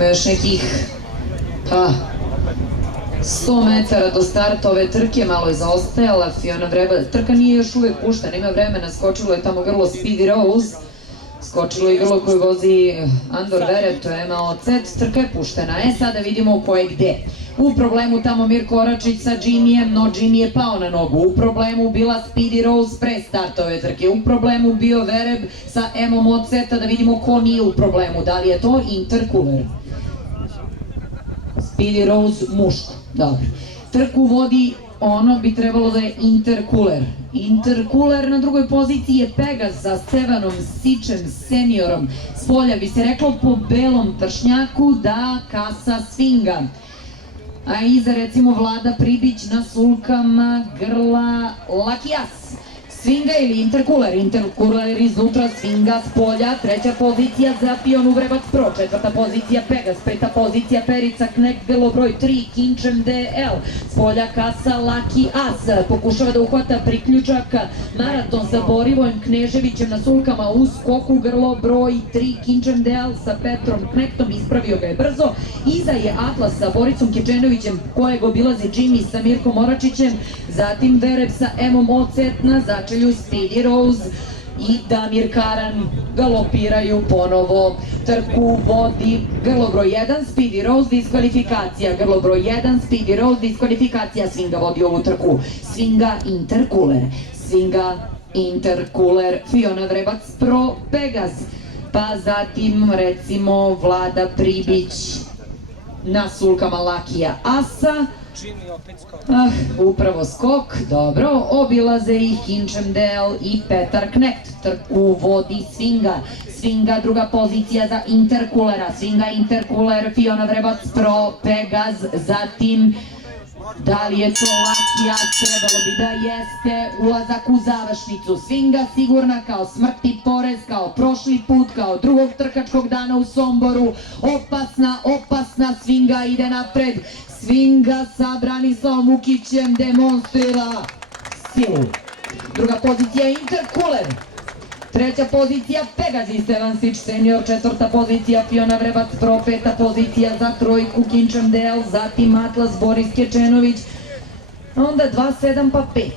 Ima još nekih 100 metara do starta ove trke, malo je zaostajala Fiona Vreba. Trka nije još uvek puštena, ima vremena, skočilo je tamo grlo Speedy Rose, skočilo je grlo koje vozi Andor Vereb, to je MOC, trka je puštena. Sada vidimo ko je gde. U problemu tamo Mirko Oračić sa Jimmyjem, no Jimmy je pao na nogu. U problemu bila Speedy Rose pre starta ove trke. U problemu bio Vereb sa MOC, da vidimo ko nije u problemu. Da li je to Intercooler? Speedy Rose muško, dobro. Trku vodi, ono bi trebalo da je Intercooler. Intercooler na drugoj poziciji je Pegas sa Stevanom Sičem seniorom. S polja bi se reklo po belom tršnjaku da kasa Svinga. A iza recimo Vlada Pribić na sulkama grla Lakijas. Svinga ili Intercooler? Intercooler iznutra, Svinga s polja, treća pozicija za Fionu Vrebac Pro, četvrta pozicija Pegas, peta pozicija Perica Knekt, grlo broj 3, Kinčem DL, s polja kasa Laki As, pokušava da uhvata priključak maraton sa Borivojem Kneževićem na sulkama u skoku, grlo broj 3, Kinčem DL sa Petrom Knektom, ispravio ga je brzo, iza je Atlas sa Boricom Kečenovićem kojeg obilazi Jimmy sa Mirkom Oračićem, zatim Vereb sa MOC na začelju Speedy Rose i Damir Karan galopiraju ponovo. Trku vodi grlo broj 1, Speedy Rose, diskvalifikacija. Grlo broj 1, Speedy Rose, diskvalifikacija. Svinga vodi ovu trku. Svinga Intercooler. Svinga Intercooler, Fiona Vrebac Pro, Pegas. Pa zatim recimo Vlada Pribić na sulkama Lakija Asa. Upravo skok, dobro, obilaze ih Kinčem Del i Petar Knekt. Trku vodi Svinga. Svinga druga pozicija za Intercoolera. Svinga Intercooler, Fiona Vrebac Pro, Pegas, zatim da li je to Lakijas, trebalo bi da jeste, ulazak u završnicu. Svinga sigurna kao smrtni porez, kao prošli put, kao drugog trkačkog dana u Somboru. Opasna Svinga ide napred. Svinga sa Branislavom Ukićem demonstrira silu. Druga pozicija Intercooler. Treća pozicija Pegas i Stevan Sič senior. Četvrta pozicija Fiona Vrebac Pro. Peta pozicija za trojku Kinčem DL. Zatim Atlas Boris Kečenović. Onda 2, 7 pa 5.